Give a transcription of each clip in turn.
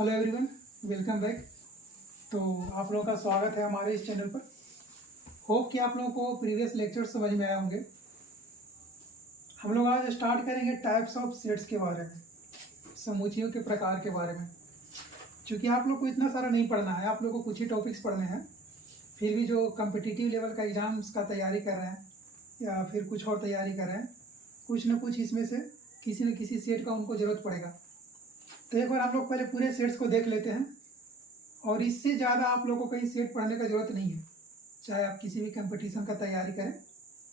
Hello everyone, welcome back. तो आप लोगों का स्वागत है हमारे इस चैनल पर। होप कि आप लोगों को प्रीवियस लेक्चर समझ में आए होंगे। हम लोग आज स्टार्ट करेंगे टाइप्स ऑफ सेट्स के बारे में, समूचियों के प्रकार के बारे में। क्योंकि आप लोग को इतना सारा नहीं पढ़ना है, आप लोग को कुछ ही टॉपिक्स पढ़ने हैं। फिर भी जो कम्पिटिटिव लेवल का एग्ज़ाम्स का तैयारी कर रहे हैं या फिर कुछ और तैयारी कर रहे हैं, कुछ ना कुछ इसमें से किसी न किसी सेट का उनको ज़रूरत पड़ेगा। तो एक बार आप लोग पहले पूरे सेट्स को देख लेते हैं, और इससे ज़्यादा आप लोगों को कहीं सेट पढ़ने का ज़रूरत नहीं है। चाहे आप किसी भी कंपटीशन का तैयारी करें,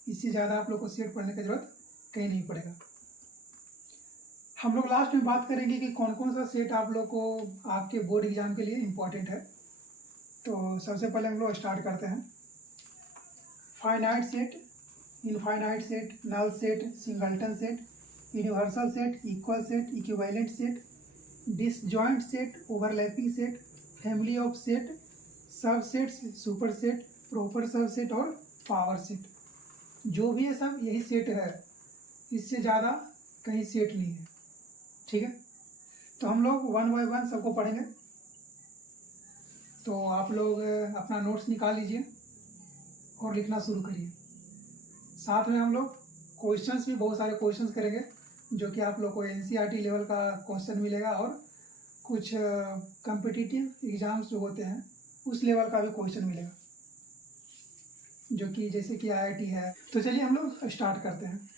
इससे ज़्यादा आप लोग को सेट पढ़ने का ज़रूरत कहीं नहीं पड़ेगा। हम लोग लास्ट में बात करेंगे कि कौन कौन सा सेट आप लोग को आपके बोर्ड एग्जाम के लिए इम्पॉर्टेंट है। तो सबसे पहले हम लोग स्टार्ट करते हैं। Finite set, infinite set, null set, singleton set, universal set, equal set, equivalent set, disjoint set, overlapping set, family of set, subsets, super set, proper subset और पावर सेट। जो भी है सब यही सेट है, इससे ज़्यादा कहीं सेट नहीं है। ठीक है, तो हम लोग वन बाय वन सबको पढ़ेंगे। तो आप लोग अपना नोट्स निकाल लीजिए और लिखना शुरू करिए। साथ में हम लोग क्वेश्चंस भी बहुत सारे क्वेश्चंस करेंगे, जो कि आप लोग को एनसीईआरटी लेवल का क्वेश्चन मिलेगा और कुछ कॉम्पिटिटिव एग्जाम्स जो होते हैं उस लेवल का भी क्वेश्चन मिलेगा, जो कि जैसे कि आईआईटी है। तो चलिए हम लोग स्टार्ट करते हैं।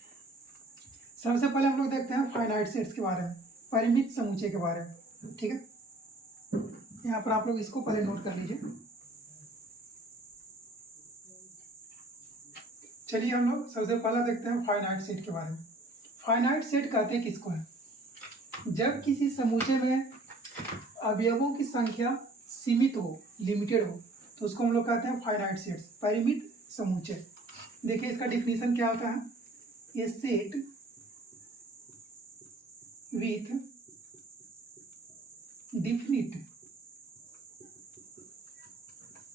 सबसे पहले हम लोग देखते हैं फाइनाइट सेट्स के बारे में, परिमित समुच्चय के बारे में। ठीक है, यहाँ पर आप लोग इसको पहले नोट कर लीजिए। चलिए हम लोग सबसे पहला देखते हैं फाइनाइट सेट के बारे में। फाइनाइट सेट कहते हैं किसको है? जब किसी समुच्चय में अवयवों की संख्या सीमित हो, लिमिटेड हो, तो उसको हम लोग कहते हैं फाइनाइट सेट्स, परिमित समुच्चय। देखिए इसका डिफिनीशन क्या होता है? A set with definite,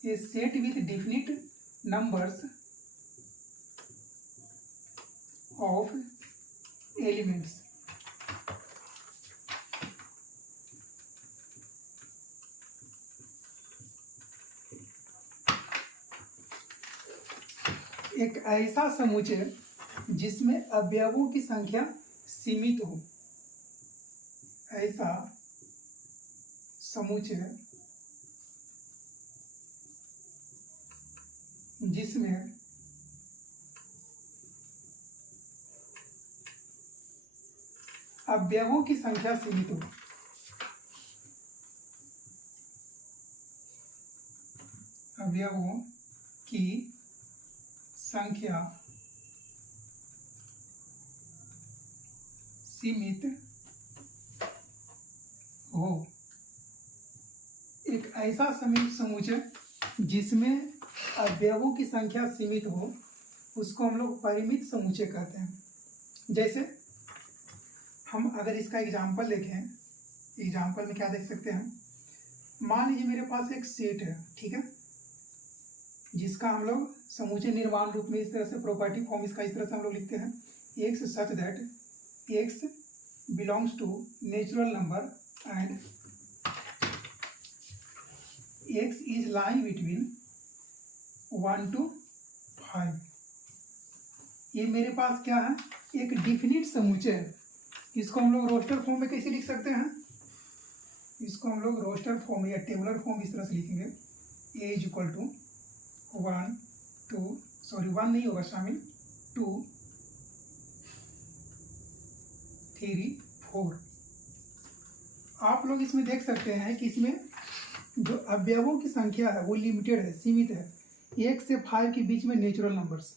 a set with definite numbers of elements। एक ऐसा समुच्चय जिसमें अवयवों की संख्या सीमित हो, ऐसा समुच्चय जिसमें अवयवों की संख्या सीमित हो। अवयवों की संख्या सीमित हो। एक ऐसा समुच्चय जिसमें अवयवों की संख्या सीमित हो, उसको हम लोग परिमित समुच्चय कहते हैं। जैसे हम अगर इसका एग्जाम्पल देखें, एग्जाम्पल में क्या देख सकते हैं? मान लीजिए मेरे पास एक सेट है, ठीक है, जिसका हम लोग समुच्चय निर्माण रूप में इस तरह से प्रॉपर्टी फॉर्म इसका इस तरह से हम लोग लिखते हैं, x such that x belongs to natural number and x is lying between 1 to 5। ये मेरे पास क्या है? एक डिफिनिट समुच्चय है। इसको हम लोग रोस्टर फॉर्म में कैसे लिख सकते हैं? इसको हम लोग रोस्टर फॉर्म या टेबुलर फॉर्म इस तरह से लिखेंगे, ए इज इक्वल टू 1 2 सॉरी 1 नहीं होगा शामिल, 2 3 4। आप लोग इसमें देख सकते हैं कि इसमें जो अवयवों की संख्या है वो लिमिटेड है, सीमित है, 1 से 5 के बीच में नेचुरल नंबर्स।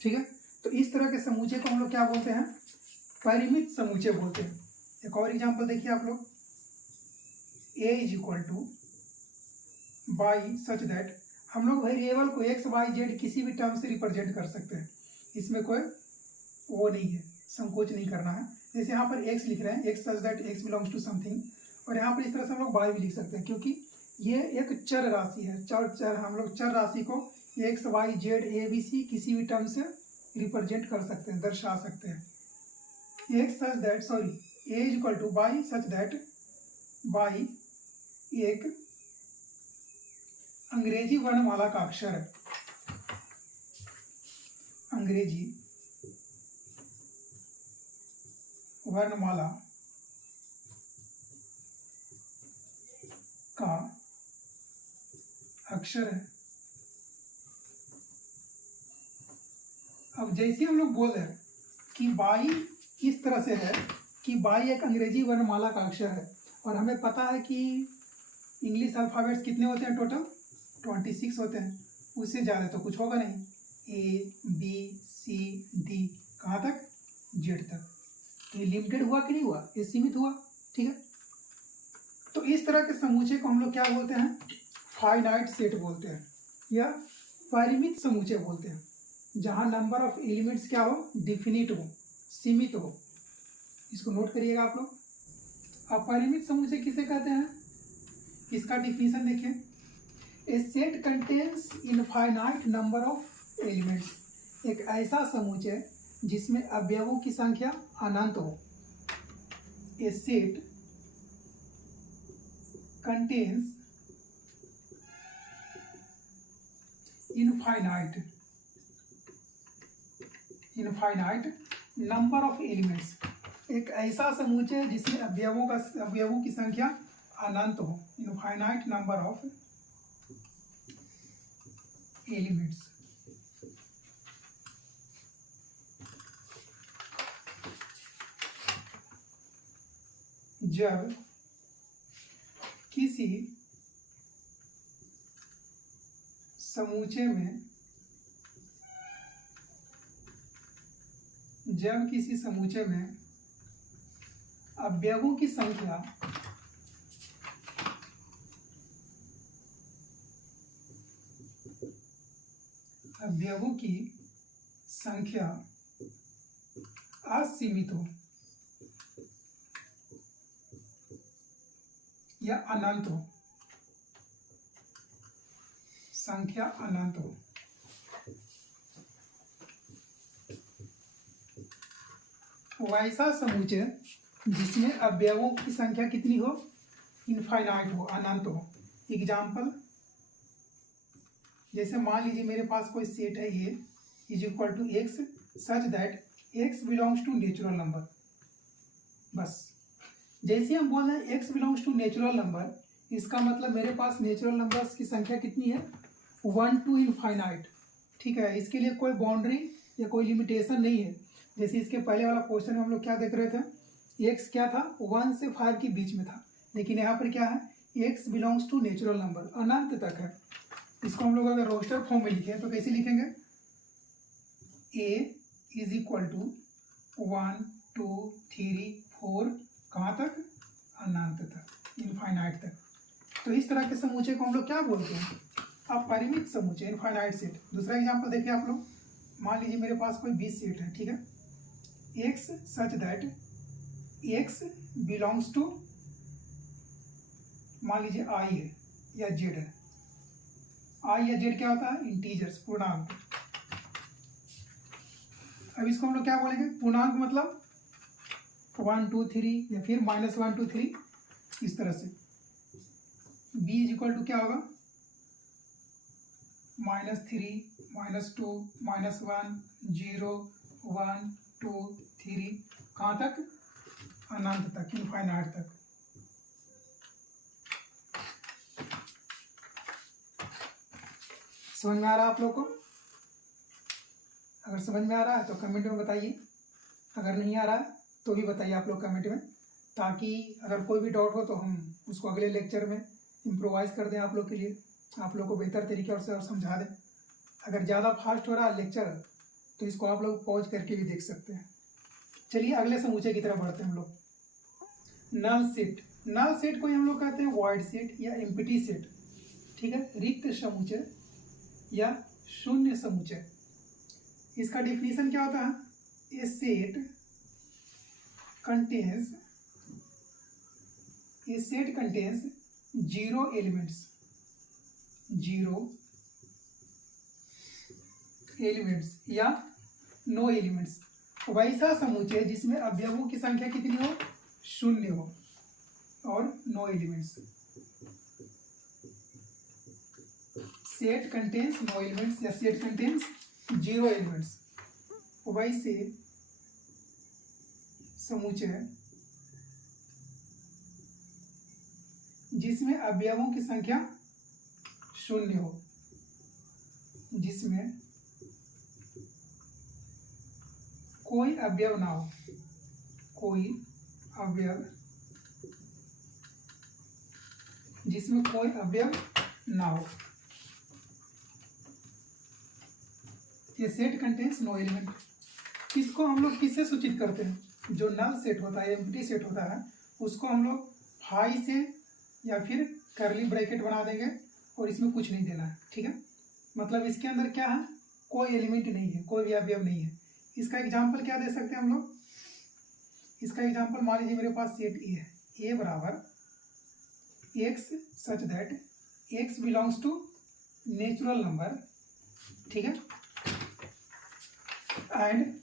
ठीक है, तो इस तरह के समुच्चय को हम लोग क्या बोलते हैं? परिमित समुच्चय बोलते हैं। एक और एग्जांपल देखिए आप लोग, a is equal two by such that, हम लोग वेरिएबल को एक्स वाई जेड किसी भी टर्म से रिप्रेजेंट कर सकते हैं। इसमें कोई वो नहीं है, संकोच नहीं करना है। जैसे यहाँ पर x लिख रहे हैं, x such that x belongs to something, और यहाँ पर इस तरह से हम लोग y भी लिख सकते हैं, क्योंकि ये एक चर राशि है। चर हम लोग चर राशि को x y z a b c किसी भी टर्म से रिप्रेजेंट कर सकते हैं, दर्शा सकते हैं। X such that sorry A is equal two by such that by एक अंग्रेजी वर्णमाला का अक्षर है। अंग्रेजी वर्णमाला का अक्षर है। अब जैसे हम लोग बोल रहे हैं कि बाई इस तरह से है कि बाई एक अंग्रेजी वर्णमाला का अक्षर है, और हमें पता है कि इंग्लिश अल्फ़ाबेट्स कितने होते हैं, टोटल 26 होते हैं, उससे ज़्यादा तो कुछ होगा नहीं। ए बी सी डी कहाँ तक, जेड तक। तो ये लिमिटेड हुआ कि नहीं हुआ, ये सीमित हुआ, ठीक है। तो इस तरह के समूचे को हम लोग क्या बोलते हैं, फाइनाइट सेट बोलते हैं, या परिमित समूचे बोलते हैं, जहाँ नंबर ऑफ एलिमेंट्स क्या हो, डिफिनिट हो, सीमित हो। इसको नोट करिएगा आप लोग। अपरिमित समूचे किसे कहते हैं, इसका डिफिनीशन देखिए, a set contains infinite number of elements. एक ऐसा समूचे जिसमें अवयवों की संख्या अनंत हो। A set contains infinite number of elements. एक ऐसा समूचे जिसमें अवयवों की संख्या अनंत हो, इनफाइनाइट नंबर ऑफ एलिमेंट्स। जब किसी समूचे में अवयवों की संख्या असीमित हो या अनंत हो, संख्या अनंत हो, वैसा समूचे जिसमें अवयवों की संख्या कितनी हो, इनफाइनाइट हो, अनंत हो। एग्जाम्पल, जैसे मान लीजिए मेरे पास कोई सेट है, ये is equal to x such that x belongs to natural number. बस जैसे हम बोल रहे हैं x belongs to natural number, इसका मतलब मेरे पास नेचुरल नंबर्स की संख्या कितनी है, 1 to इनफाइनाइट, ठीक है। इसके लिए कोई बाउंड्री या कोई लिमिटेशन नहीं है। जैसे इसके पहले वाला क्वेश्चन में हम लोग क्या देख रहे थे, एक्स क्या था, 1 से 5 के बीच में था, लेकिन यहाँ पर क्या है, X belongs to natural number, अनंत तक है। इसको हम लोग अगर रोस्टर फॉर्म में लिखें तो कैसे लिखेंगे, ए इज इक्वल टू 1 2 3 4 कहाँ तक, अनंत तक, इनफाइनाइट तक। तो इस तरह के समूचे को हम लोग क्या बोलते हैं, अपरिमित समूचे, इनफाइनाइट सेट। दूसरा एग्जांपल देखिए आप लोग, मान लीजिए मेरे पास कोई 20 सेट है, ठीक है, x such that x belongs to, मान लीजिए आई है या जेड है। आई या जेड क्या होता है, इंटीजर्स, पूर्णांक। अब इसको हम लोग क्या बोलेंगे, पूर्णांक मतलब 1 2 3 या फिर -1 2 3, इस तरह से। b इज इक्वल टू क्या होगा, -3 -2 -1 0 1 2 3 कहाँ तक, अनंत तक, इनफाइनाइट तक। समझ में आ रहा है आप लोग को? अगर समझ में आ रहा है तो कमेंट में बताइए, अगर नहीं आ रहा है तो भी बताइए आप लोग कमेंट में, ताकि अगर कोई भी डाउट हो तो हम उसको अगले लेक्चर में इम्प्रोवाइज़ कर दें आप लोग के लिए, आप लोग को बेहतर तरीके से और समझा दें। अगर ज़्यादा फास्ट हो रहा है लेक्चर तो इसको आप लोग पॉज करके भी देख सकते हैं। चलिए अगले समूचे की तरफ बढ़ते हैं हम लोग। नल सेट, नल सेट को हम लोग कहते हैं वॉइड सेट या एम्प्टी सेट, ठीक है, रिक्त समूचे या शून्य समूचे। इसका डिफिनीशन क्या होता है, a set contains zero elements या नो एलिमेंट्स। वैसा समूचे जिसमें अवयवों की संख्या कितनी हो, शून्य हो। और no elements. Set contains no elements या सेट कंटेन्स जीरो एलिमेंट्स। वैसे समुच्चय जिसमें अवयवों की संख्या शून्य हो, जिसमें कोई अवयव ना हो, कोई अवयव, जिसमें कोई अवयव ना हो, ये सेट कंटेन्स नो एलिमेंट। इसको हम लोग किससे सूचित करते हैं? जो नल सेट होता है, एम्प्टी सेट होता है, उसको हम लोग फाई से या फिर करली ब्रैकेट बना देंगे और इसमें कुछ नहीं देना है, ठीक है। मतलब इसके अंदर क्या है, कोई एलिमेंट नहीं है, कोई भी अवयव नहीं है। इसका एग्जाम्पल क्या दे सकते हैं हम लोग? इसका एग्जाम्पल मान लीजिए मेरे पास सेट ए है, ए बराबर x such that x belongs to natural number, ठीक है, and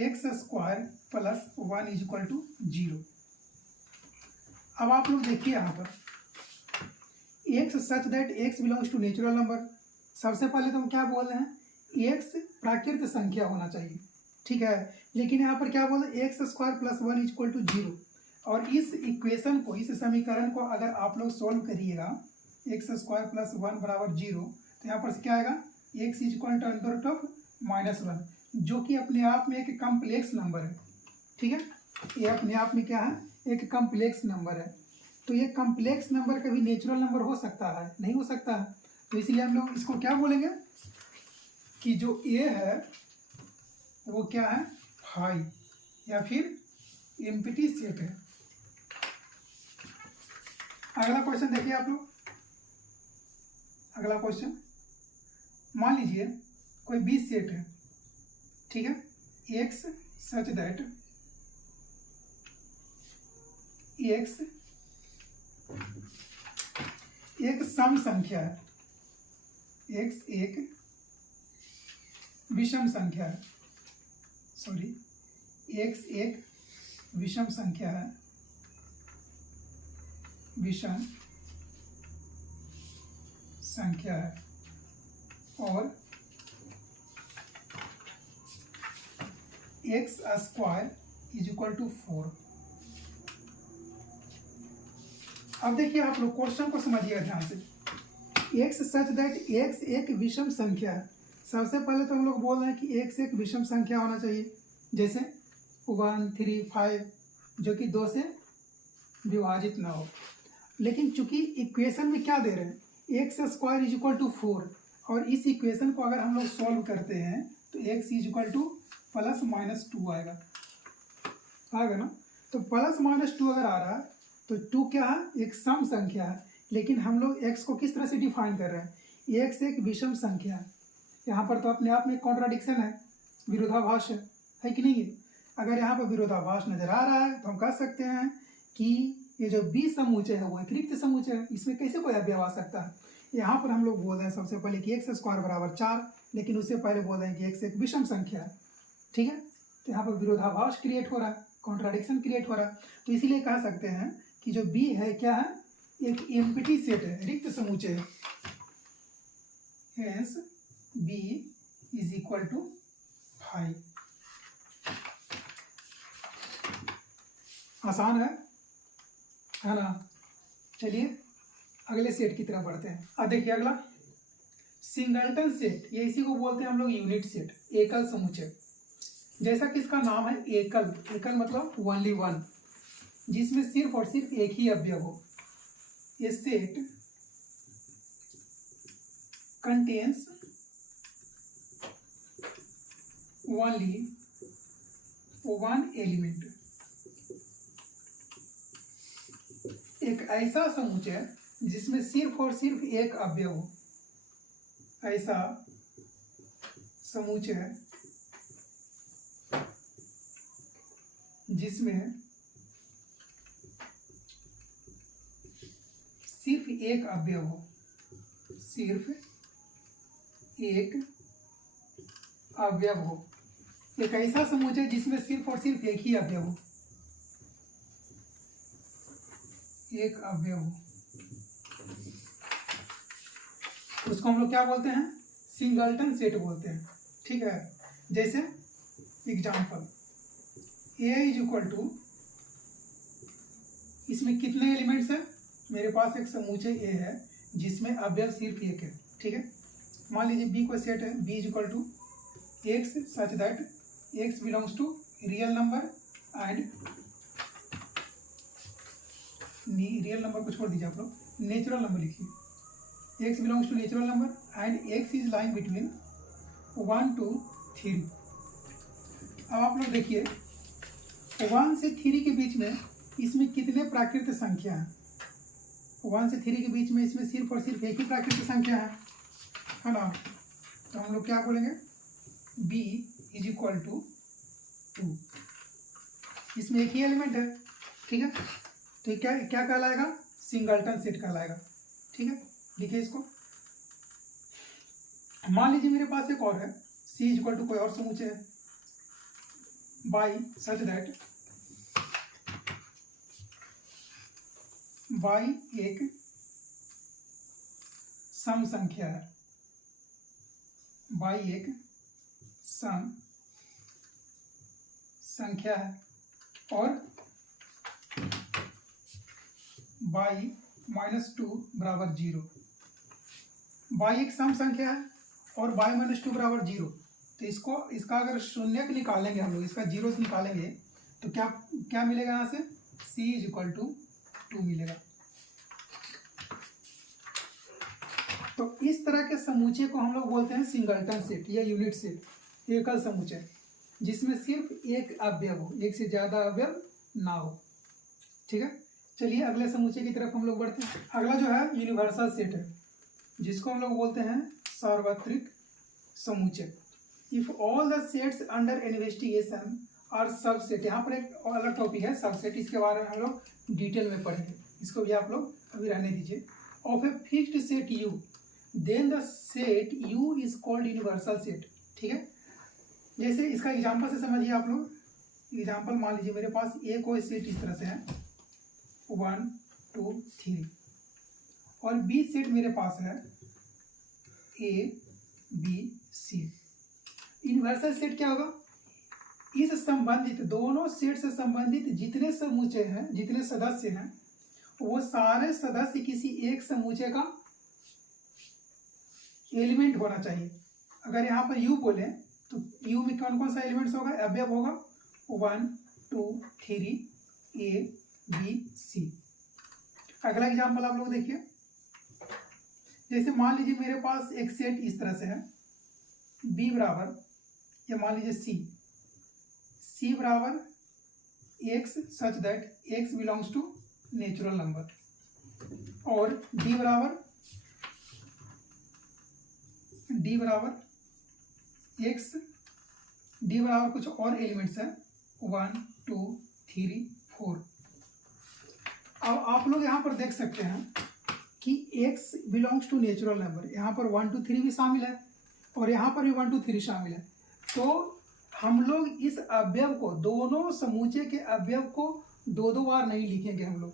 x square plus 1 is equal to 0। अब आप लोग देखिए यहाँ पर x such that x belongs to natural number. सबसे पहले तो हम क्या बोल रहे हैं, एक्स प्राकृत संख्या होना चाहिए, ठीक है। लेकिन यहाँ पर क्या बोल रहे हैं, x square plus 1 is equal to 0। और इस इक्वेशन को, इस समीकरण को अगर आप लोग सॉल्व करिएगा, एक्स स्क्वायर प्लस 1 बराबर 0, तो यहाँ पर क्या आएगा, x is equal to under root of -1, जो कि अपने आप में एक कम्प्लेक्स नंबर है, ठीक है। ये अपने आप में क्या है, एक कम्प्लेक्स नंबर है। तो ये कम्प्लेक्स नंबर कभी नेचुरल नंबर हो सकता है? नहीं हो सकता है। तो इसलिए हम लोग इसको क्या बोलेंगे कि जो ए है वो क्या है, हाई या फिर एम्प्टी सेट है। अगला क्वेश्चन देखिए आप लोग। अगला क्वेश्चन, मान लीजिए कोई बी सेट है, ठीक है, एक्स सच दैट एक्स एक सम संख्या है, एक्स एक विषम संख्या है, सॉरी, एक्स एक विषम संख्या है, विषम संख्या है, और x square is equal to 4। अब देखिए आप लोग क्वेश्चन को समझिएगा ध्यान से। एक्स सच दैट एक्स एक विषम संख्या है। सबसे पहले तो हम लोग बोल रहे हैं कि एक्स एक विषम संख्या होना चाहिए, जैसे 1, 3, 5, जो कि 2 से विभाजित ना हो। लेकिन चूंकि इक्वेशन में क्या दे रहे हैं, x square is equal to 4, और इस इक्वेशन को अगर हम लोग सॉल्व करते हैं तो x is equal two plus -2 आएगा ना। तो प्लस -2 अगर आ रहा है तो 2 क्या है, एक सम संख्या है। लेकिन हम लोग x को किस तरह से डिफाइन कर रहे हैं, x एक विषम संख्या है। यहाँ पर तो अपने आप में कॉन्ट्राडिक्शन है, विरोधाभास है कि नहीं है। अगर यहाँ पर विरोधाभास नजर आ रहा है तो हम कह सकते हैं कि ये जो बी समुच्चय है वो एक रिक्त समुच्चय है, इसमें कैसे कोई अवयव आ सकता है। यहाँ पर हम लोग बोल रहे हैं सबसे पहले कि एक्स स्क्वायर बराबर 4, लेकिन उससे पहले बोल रहे हैं कि एक्स एक विषम संख्या है, ठीक है। तो यहाँ पर विरोधाभास क्रिएट हो रहा है, कॉन्ट्राडिक्शन क्रिएट हो रहा है। तो इसीलिए कह सकते हैं कि जो बी है क्या है, एक एम्प्टी सेट है, रिक्त समुच्चय है। Hence b is equal to 5। आसान है ना। चलिए अगले सेट की तरफ बढ़ते हैं। अब देखिए अगला सिंगलटन सेट, ये इसी को बोलते हैं हम लोग यूनिट सेट, एकल समुच्चय। जैसा कि इसका नाम है एकल, एकल मतलब ओनली वन, जिसमें सिर्फ और सिर्फ एक ही अवयव हो। ये set contains only one element. एक ऐसा समुच्चय जिसमें सिर्फ और सिर्फ एक अवयव हो, ऐसा समुच्चय जिसमें सिर्फ एक अवयव हो, सिर्फ एक अवयव हो। एक ऐसा समुच्चय जिसमें सिर्फ और सिर्फ एक ही अवयव हो, एक अवयव हो, उसको हम लोग क्या बोलते हैं? सिंगल्टन सेट बोलते हैं। ठीक है, जैसे example a is equal to, इसमें कितने एलिमेंट्स हैं? मेरे पास एक समुच्चय ए है जिसमें अवयव सिर्फ एक है। ठीक है, मान लीजिए बी को सेट है, B is equal to x such that x belongs to real number and, real number को छोड़ दीजिए आप लोग, नेचुरल नंबर लिखिए। X belongs to natural number and x is lying between 1 to 3। अब आप लोग देखिए 1 से 3 के बीच में इसमें कितने प्राकृत संख्या हैं? 1 से 3 के बीच में इसमें सिर्फ और सिर्फ एक ही प्राकृत संख्या है ना? तो हम लोग क्या बोलेंगे? b is equal to 2। इसमें एक ही एलिमेंट है। ठीक है, तो क्या क्या कहलाएगा? सिंगल्टन सेट कहलाएगा। ठीक है, लिखिए इसको। मान लीजिए मेरे पास एक और है, c इज इक्वल टू कोई और समुच्चय है, बाई सच दैट बाई एक सम संख्या है, बाई एक सम संख्या है और बाई -2 बराबर 0। बाई एक सम संख्या है और बाई -2 बराबर 0। तो इसका अगर शून्य निकालेंगे हम लोग, इसका जीरो से निकालेंगे तो क्या क्या मिलेगा? यहाँ से c इज इक्वल टू 2 मिलेगा। तो इस तरह के समुच्चय को हम लोग बोलते हैं सिंगल्टन सेट या यूनिट सेट, एकल समुच्चय, जिसमें सिर्फ एक अवयव हो, एक से ज्यादा अवयव ना हो। ठीक है, चलिए अगले समुच्चय की तरफ हम लोग बढ़ते हैं। अगला जो है यूनिवर्सल सेट है, जिसको हम लोग बोलते हैं सार्वत्रिक समुच्चय। If all the sets under investigation are subset, यहाँ पर एक अलग टॉपिक है सबसेट, इसके बारे में हम लोग डिटेल में पढ़ेंगे, इसको भी आप लोग अभी रहने दीजिए। Of a fixed set U, then the set U is called universal set. ठीक है, जैसे इसका एग्जांपल से समझिए आप लोग। एग्जांपल मान लीजिए मेरे पास ए कोई सेट इस तरह से है 1 2 3 और बी सेट मेरे पास है a b c. Universal set क्या होगा? इस संबंधित दोनों सेट से संबंधित जितने समुच्चय हैं, जितने सदस्य हैं, वो सारे सदस्य किसी एक समुच्चय का एलिमेंट होना चाहिए। अगर यहाँ पर यू बोले तो यू में कौन कौन सा एलिमेंट्स होगा? अवयव होगा 1 2 3 ए बी सी। अगला एग्जांपल आप लोग देखिए, जैसे मान लीजिए मेरे पास एक सेट इस तरह से है, बी बराबर, या मान लीजिए सी बराबर x such that x belongs to natural number, और डी बराबर कुछ और एलिमेंट्स है 1 2 3 4। अब आप लोग यहाँ पर देख सकते हैं कि x belongs to natural number, यहाँ पर 1 2 3 भी शामिल है और यहाँ पर भी 1 2 3 शामिल है। तो हम लोग इस अवयव को, दोनों समुच्चय के अवयव को दो बार नहीं लिखेंगे हम लोग।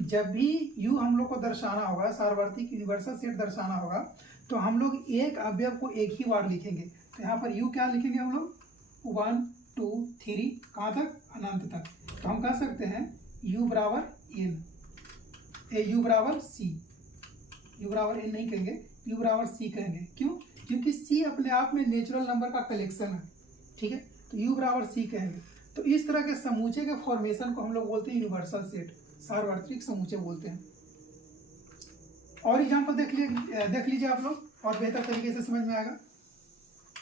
जब भी यू हम लोग को दर्शाना होगा, सार्वत्रिक यूनिवर्सल सेट दर्शाना होगा, तो हम लोग एक अवयव को एक ही बार लिखेंगे। तो यहाँ पर यू क्या लिखेंगे हम लोग? 1 2 3 कहाँ तक? अनंत तक। तो हम कह सकते हैं u बराबर n, u बराबर c। u बराबर n नहीं कहेंगे, u बराबर c कहेंगे। क्यों? क्योंकि c अपने आप में नेचुरल नंबर का कलेक्शन है। ठीक है, तो u बराबर c कहेंगे। तो इस तरह के समुच्चय के फॉर्मेशन को हम लोग बोलते हैं यूनिवर्सल सेट, सार्वत्रिक समुच्चय बोलते हैं। और एग्जाम्पल देख लीजिए आप लोग, और बेहतर तरीके से समझ में आएगा।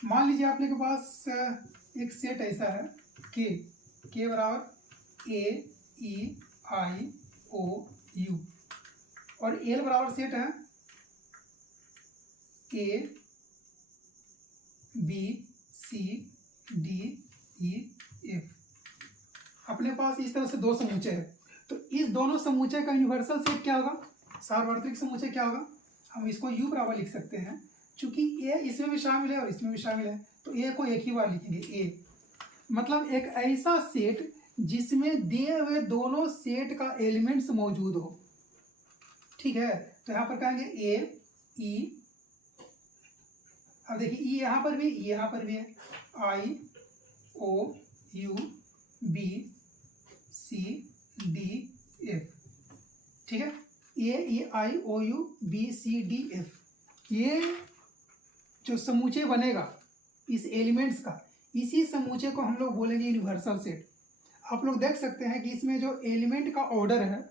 मान लीजिए आप लोग के पास एक सेट ऐसा है के बराबर a E I O u, और एल बराबर सेट है a b C d e f. अपने पास इस तरह से दो समुच्चय है, तो इस दोनों समुच्चय का यूनिवर्सल सेट क्या होगा? सार्वत्रिक समुच्चय क्या होगा? हम इसको u बराबर लिख सकते हैं, चूंकि a इसमें भी शामिल है और इसमें भी शामिल है, तो a को एक ही बार लिखेंगे। a मतलब एक ऐसा सेट जिसमें दिए हुए दोनों सेट का एलिमेंट्स मौजूद हो, ठीक है, तो यहाँ पर कहेंगे ए ई, अब देखिए ई यहाँ पर भी, यहाँ पर भी है, I O U B C D F, ठीक है, A E I O U B C D F. ये जो समूचे बनेगा इस एलिमेंट्स का, इसी समूचे को हम लोग बोलेंगे यूनिवर्सल सेट। आप लोग देख सकते हैं कि इसमें जो एलिमेंट का ऑर्डर है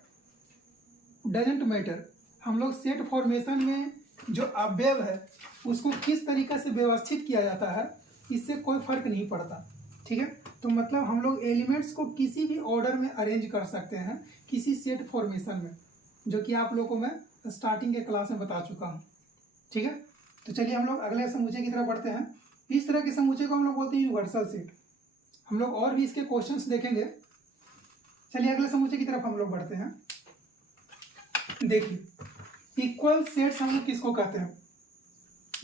डजेंट मैटर, हम लोग सेट फॉर्मेशन में जो अवयव है उसको किस तरीके से व्यवस्थित किया जाता है इससे कोई फर्क नहीं पड़ता, ठीक है। तो मतलब हम लोग एलिमेंट्स को किसी भी ऑर्डर में अरेंज कर सकते हैं किसी सेट फॉर्मेशन में, जो कि आप लोगों को मैं स्टार्टिंग के क्लास में बता चुका हूँ, ठीक है। तो चलिए हम लोग अगले समूचे की तरफ बढ़ते हैं। इस तरह के समूचे को हम लोग बोलते हैं यूनिवर्सल सेट। हम लोग और भी इसके क्वेश्चंस देखेंगे। चलिए अगले समूचे की तरफ हम लोग बढ़ते हैं। देखिए इक्वल सेट्स हम लोग किसको कहते हैं?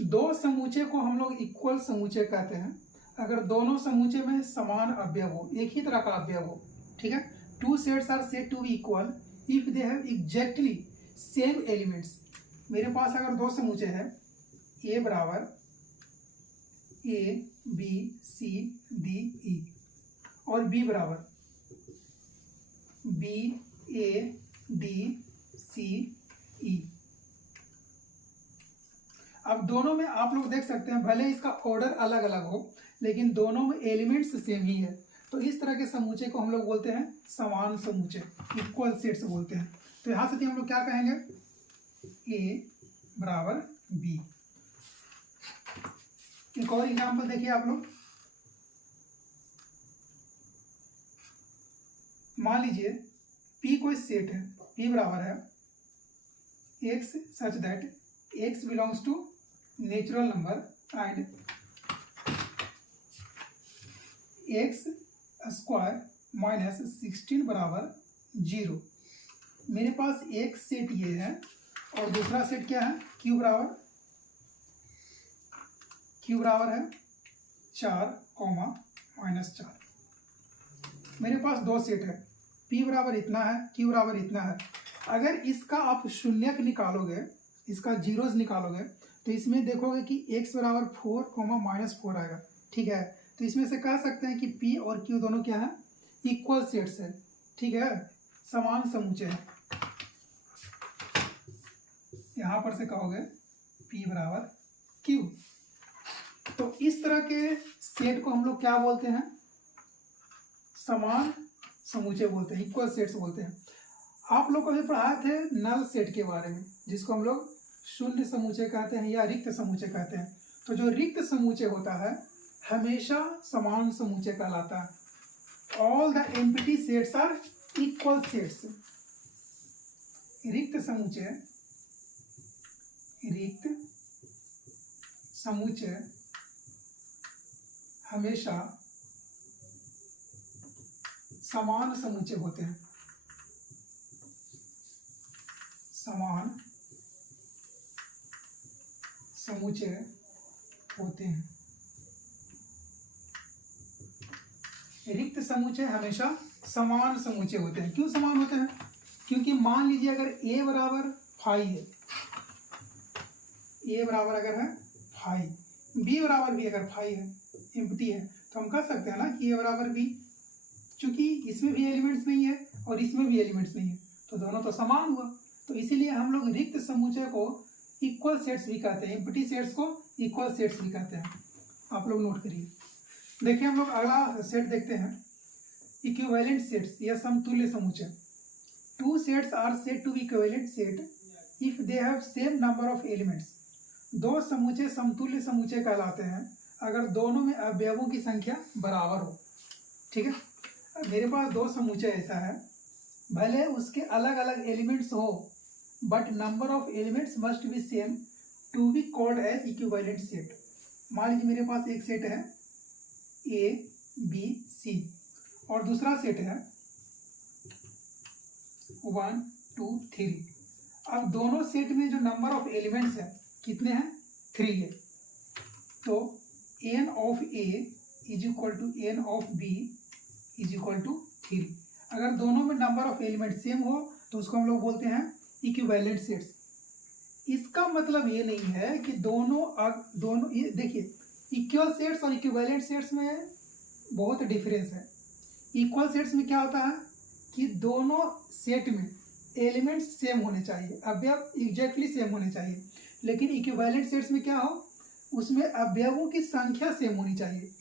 दो समूचे को हम लोग इक्वल समूचे कहते हैं अगर दोनों समूचे में समान अवयव हो, एक ही तरह का अवयव हो, ठीक है। Two sets are said to be equal if they have exactly same elements. मेरे पास अगर दो समूचे हैं, ए बराबर ए बी सी डी ई और बी बराबर बी ए डी सी ई, अब दोनों में आप लोग देख सकते हैं भले इसका ऑर्डर अलग अलग हो लेकिन दोनों में एलिमेंट्स सेम ही है, तो इस तरह के समूचे को हम लोग बोलते हैं समान समूचे, इक्वल सेट्स बोलते हैं। तो यहां से हम लोग क्या कहेंगे? ए बराबर बी। एक और एग्जाम्पल देखिए आप लोग, मान लीजिए P कोई सेट है, P बराबर है x such that x belongs to natural number and x square minus 16 बराबर 0। मेरे पास एक सेट ये है और दूसरा सेट क्या है? Q बराबर है 4 माइनस 4। मेरे पास दो सेट है, P बराबर इतना है, Q बराबर इतना है। अगर इसका आप शून्यक निकालोगे, इसका जीरोज निकालोगे, तो इसमें देखोगे कि x बराबर 4 माइनस 4 आएगा, ठीक है। तो इसमें से कह सकते हैं कि P और Q दोनों क्या है? इक्वल सेट्स है, ठीक है, समान समूचे हैं। यहां पर से कहोगे P बराबर Q। तो इस तरह के सेट को हम लोग क्या बोलते हैं? समान समूचे बोलते हैं, इक्वल सेट्स बोलते हैं। आप लोग कभी पढ़ाए थे नल सेट के बारे में, जिसको हम लोग शून्य समूचे कहते हैं या रिक्त समूचे कहते हैं। तो जो रिक्त समूचे होता है हमेशा समान समूचे कहलाता है। All the empty sets are equal sets. रिक्त समूचे हमेशा समान समूचे होते हैं, समान समूचे होते हैं। रिक्त समूचे हमेशा समान समूचे होते हैं। क्यों समान होते हैं? क्योंकि मान लीजिए अगर a बराबर 5 है, a बराबर अगर है 5, b बराबर भी अगर 5 है, एम्प्टी है, तो हम कह सकते हैं ना कि a बराबर b, चूंकि इसमें भी एलिमेंट्स नहीं है और इसमें भी एलिमेंट्स नहीं है, तो दोनों तो समान हुआ। तो इसीलिए हम लोग रिक्त समूचे को इक्वल सेट्स भी कहते हैं, एम्प्टी सेट्स को इक्वल सेट्स भी कहते हैं। आप लोग नोट करिए। देखिए हम लोग अगला सेट देखते हैं, इक्विवेलेंट सेट्स या समतुल्य समूचे। Two sets are said to be equivalent set if they have same number of elements. दो समूचे समतुल्य समूचे कहलाते हैं अगर दोनों में अवयवों की संख्या बराबर हो, ठीक है। मेरे पास दो समूचे ऐसा है, भले उसके अलग अलग एलिमेंट्स हो but number of elements must be same to be called as equivalent set. मान लीजिए मेरे पास एक सेट है ए बी सी और दूसरा सेट है 1 2 3। अब दोनों सेट में जो नंबर ऑफ एलिमेंट्स है कितने हैं? 3 है। तो n of a is equal to n of b is equal to 3। अगर दोनों में नंबर ऑफ एलिमेंट सेम हो तो उसको हम लोग बोलते हैं इक्विवेलेंट सेट्स। इसका मतलब ये नहीं है कि दोनों ये देखिए, इक्वल सेट्स और इक्विवेलेंट सेट्स में बहुत डिफरेंस है। इक्वल सेट्स में क्या होता है कि दोनों सेट में एलिमेंट्स सेम होने चाहिए, अवयव एग्जैक्टली सेम होने चाहिए। लेकिन इक्विवेलेंट सेट्स में क्या हो, उसमें अवयवों की संख्या सेम होनी चाहिए।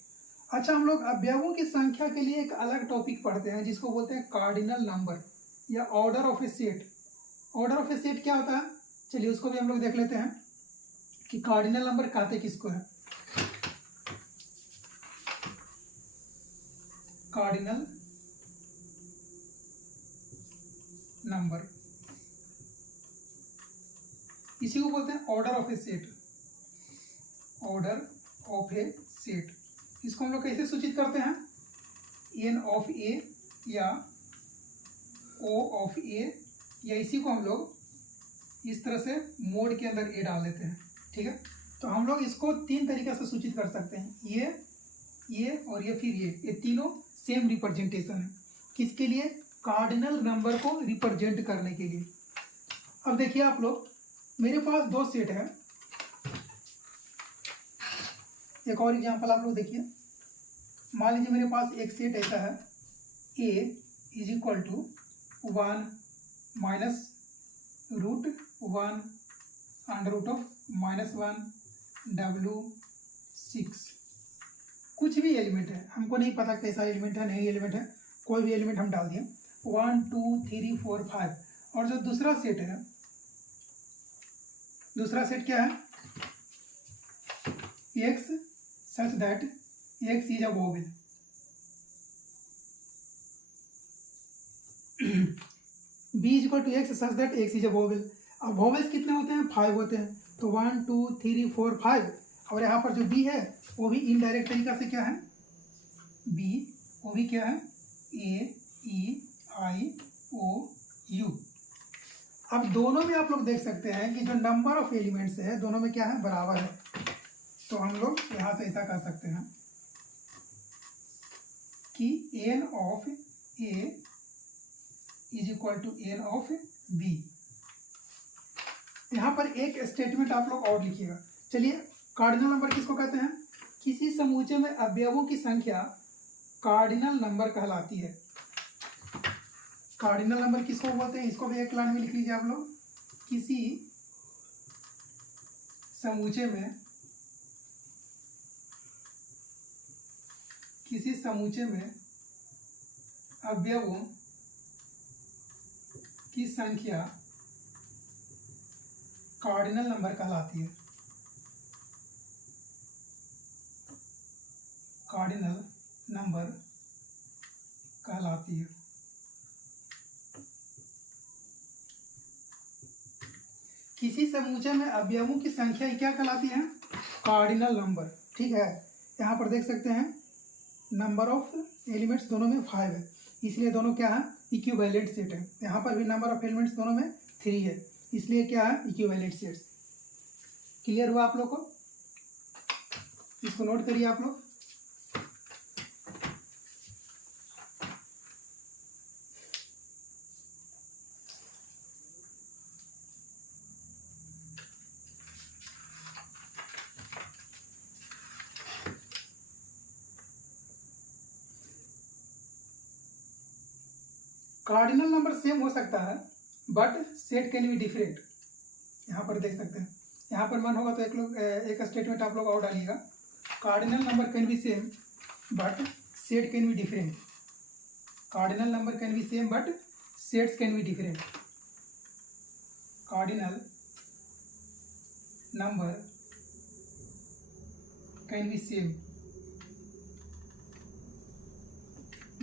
अच्छा, हम लोग अवयवों की संख्या के लिए एक अलग टॉपिक पढ़ते हैं जिसको बोलते हैं कार्डिनल नंबर या order of A set. Order of A set क्या होता है, चलिए उसको भी हम लोग देख लेते हैं कि कार्डिनल नंबर कहते किसको है। कार्डिनल नंबर, इसी को बोलते हैं order of A set. Order of A set, इसको हम लोग कैसे सूचित करते हैं, एन ऑफ ए या ओ ऑफ ए, या इसी को हम लोग इस तरह से मोड के अंदर ए डाल देते हैं। ठीक है, तो हम लोग इसको तीन तरीके से सूचित कर सकते हैं, ये और ये फिर ये तीनों सेम रिप्रेजेंटेशन है। किसके लिए, कार्डिनल नंबर को रिप्रेजेंट करने के लिए। अब देखिए आप लोग, मेरे पास दो सेट है। एक और एग्जांपल आप लोग देखिए, मान लीजिए मेरे पास एक सेट ऐसा है, A is equal to 1 minus root 1 under root of -1 W6। कुछ भी एलिमेंट है, हमको नहीं पता कैसा एलिमेंट है, नहीं एलिमेंट है, कोई भी एलिमेंट हम डाल दिए, 1 2 3 4 5। और जो दूसरा सेट है, दूसरा सेट क्या है, x such that x is a vowel। b is equal to x such that x is a vowel। अब वोवेल्स कितने होते हैं, 5 होते हैं, तो 1 2 3 4 5। और यहाँ पर जो b है वो भी इनडायरेक्ट तरीका से क्या है, b, वो भी क्या है, a e i o u। अब दोनों में आप लोग देख सकते हैं कि जो नंबर ऑफ एलिमेंट्स है दोनों में क्या है, बराबर है। तो हम लोग यहाँ से ऐसा कर सकते हैं कि n of a is equal to n of b। यहाँ पर एक स्टेटमेंट आप लोग और लिखिएगा। चलिए, कार्डिनल नंबर किसको कहते हैं, किसी समूचे में अवयवों की संख्या कार्डिनल नंबर कहलाती है। कार्डिनल नंबर किसको बोलते हैं, इसको भी एक लाइन में लिख लीजिए आप लोग। किसी समूचे में अवयवों की संख्या कार्डिनल नंबर कहलाती है। कार्डिनल नंबर कहलाती है। किसी समूचे में अवयवों की संख्या क्या कहलाती है, कार्डिनल नंबर। ठीक है, यहाँ पर देख सकते हैं नंबर ऑफ एलिमेंट्स दोनों में 5 है, इसलिए दोनों क्या है, इक्विवेलेंट सेट है। यहाँ पर भी नंबर ऑफ एलिमेंट्स दोनों में 3 है, इसलिए क्या है, इक्विवेलेंट सेट्स। क्लियर हुआ आप लोग को, इसको नोट करिए आप लोग। कार्डिनल नंबर सेम हो सकता है but set can be different. यहाँ पर देख सकते हैं, यहाँ पर मन होगा तो एक स्टेटमेंट आप लोग और डालिएगा, cardinal number can be same but set can be different. Cardinal number can be same but sets can be different. Cardinal number can be same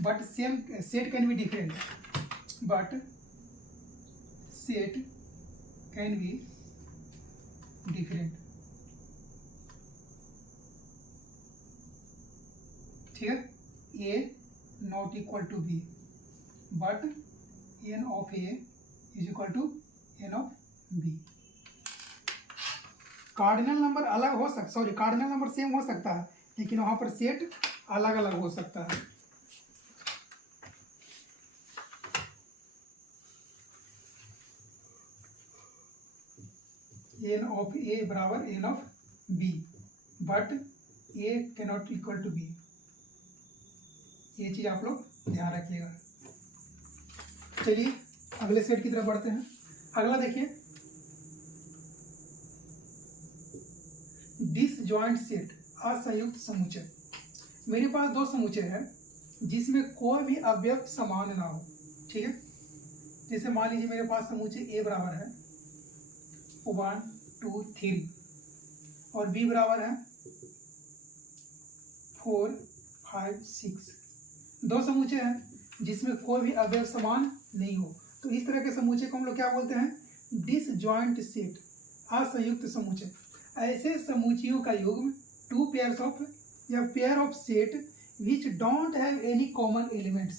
but set can be different, but set can be different। ठीक है, a not equal to b but n of a is equal to n of b। Cardinal number अलग हो सकता, sorry cardinal number same हो सकता है लेकिन वहां पर सेट अलग अलग हो सकता है। एन ऑफ ए बराबर n of b, but a cannot equal to b. ये चीज आप लोग ध्यान रखिएगा। चलिए अगले सेट की तरफ बढ़ते हैं। अगला देखिए, डिसजॉइंट सेट, असंयुक्त समुच्चय। मेरे पास दो समुच्चय है जिसमें कोई भी अवयव समान ना हो, ठीक है। जैसे मान लीजिए मेरे पास समुच्चय ए बराबर है 1 2 3 और बी बराबर है 4 5 6। दो समुच्चय हैं जिसमें कोई भी अवयव समान नहीं हो, तो इस तरह के समुच्चय को हम लोग क्या बोलते हैं? डिसजॉइंट सेट, असंयुक्त समुच्चय। ऐसे समुच्चयों का युग्म टू पेयर्स ऑफ या pair of set which don't have any common elements,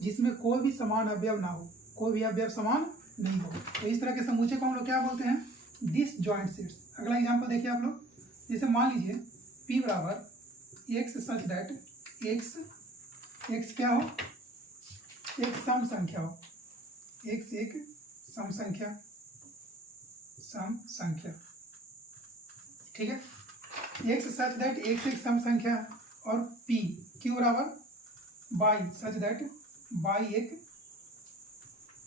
जिसमें कोई भी समान अवयव ना हो, कोई भी अवयव समान नहीं हो, तो इस तरह के समुच्चय को हम लोग क्या बोलते हैं? Disjoint sets. अगला एग्जांपल देखिए आप लोग, जैसे मान लीजिए P बराबर एक्स सच दैट एक्स क्या हो? एक सम संख्या हो, एक्स एक सम संख्या, ठीक है। एक्स सच दैट एक्स एक सम संख्या और P क्यू बराबर बाई सच दैट बाई एक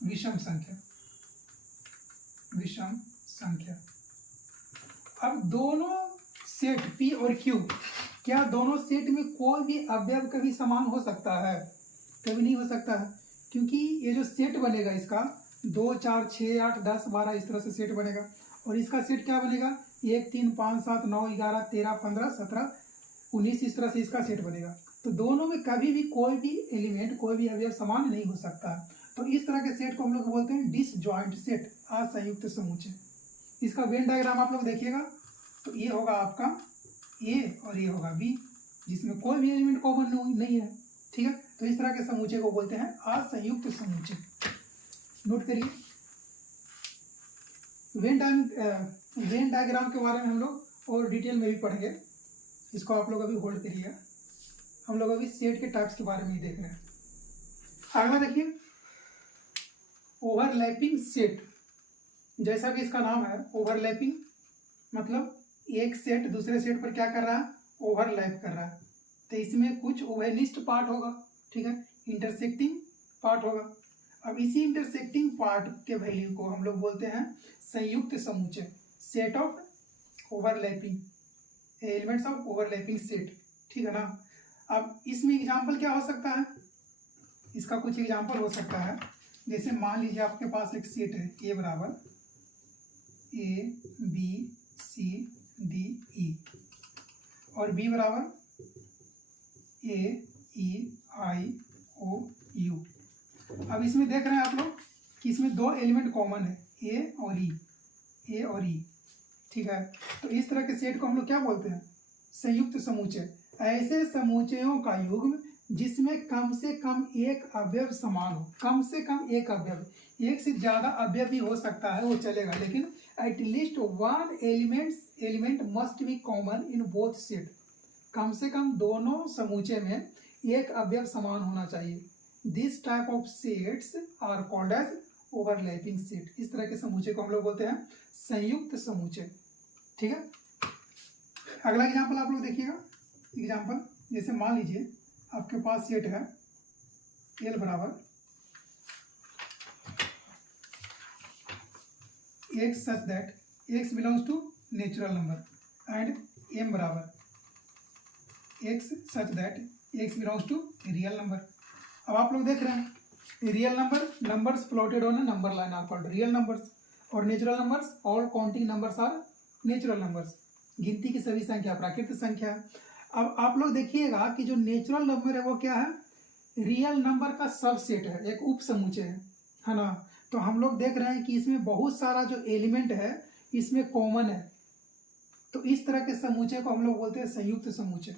विषम संख्या। अब दोनों सेट P और Q, क्या दोनों सेट में कोई भी अवयव कभी समान हो सकता है? कभी नहीं हो सकता है, क्योंकि ये जो सेट बनेगा इसका 2 4 6 8 10 12 इस तरह से सेट बनेगा, और इसका सेट क्या बनेगा? 1 3 5 7 9 11 13 15 17 19 इस तरह से इसका सेट बनेगा। तो दोनों में कभी भी कोई भी एलिमेंट, कोई भी अवयव समान नहीं हो सकता। तो इस तरह के सेट को हम लोग बोलते हैं डिसजॉइंट सेट, असंयुक्त समुच्चय। इसका वेन डायग्राम आप लोग देखिएगा, तो ये होगा आपका ए और ये होगा बी, जिसमें कोई भी एलिमेंट कॉमन नहीं है, ठीक है। तो इस तरह के समुच्चय को बोलते हैं असंयुक्त समुच्चय। नोट करिए, वेन डायग्राम के बारे में हम लोग और डिटेल में भी पढ़ेंगे, इसको आप लोग अभी होल्ड करिए। हम लोग अभी सेट के टाइप्स के बारे में ही देख रहे हैं। अगला देखिए, ओवरलैपिंग सेट। जैसा कि इसका नाम है ओवरलैपिंग, मतलब एक सेट दूसरे सेट पर क्या कर रहा है? ओवरलैप कर रहा है। तो इसमें कुछ उभयनिष्ठ पार्ट होगा, ठीक है, इंटरसेक्टिंग पार्ट होगा। अब इसी इंटरसेक्टिंग पार्ट के वैल्यू को हम लोग बोलते हैं संयुक्त समुच्चय, set of overlapping, elements of overlapping set, ठीक है ना। अब इसमें एग्जाम्पल क्या हो सकता है? इसका कुछ एग्जाम्पल हो सकता है, जैसे मान लीजिए आपके पास एक सेट है ए बराबर ए बी सी डी ई और बी बराबर a E I O you. अब इसमें देख रहे हैं आप लोग कि इसमें दो एलिमेंट कॉमन है, ए और ई, ठीक है। तो इस तरह के सेट को हम लोग क्या बोलते हैं? संयुक्त समुच्चय। ऐसे समुच्चयों का युग्म जिसमें कम से कम एक अवयव समान हो, कम से कम एक अवयव, एक से ज्यादा अवयव भी हो सकता है वो चलेगा, लेकिन at least one element must be common in both set. कम से कम दोनों समुच्चय में एक अवयव समान होना चाहिए। This type of sets are called as overlapping set. इस तरह के समुच्चय को हम लोग बोलते हैं संयुक्त समुच्चय, ठीक है। अगला एग्जाम्पल आप लोग देखिएगा। एग्जाम्पल जैसे मान लीजिए आपके पास सेट है एल बराबर x such that x belongs to natural number and M बराबर x such that x belongs to real number. अब आप लोग देख रहे हैं real numbers plotted on a number line are called real numbers, और natural numbers all counting numbers are natural numbers. गिनती की सभी संख्या प्राकृतिक संख्या। अब आप लोग देखिएगा कि जो नेचुरल नंबर है वो क्या है? रियल नंबर का सबसेट है, एक उप समुच्चय है ना। तो हम लोग देख रहे हैं कि इसमें बहुत सारा जो एलिमेंट है इसमें कॉमन है, तो इस तरह के समुच्चय को हम लोग बोलते हैं संयुक्त समुच्चय।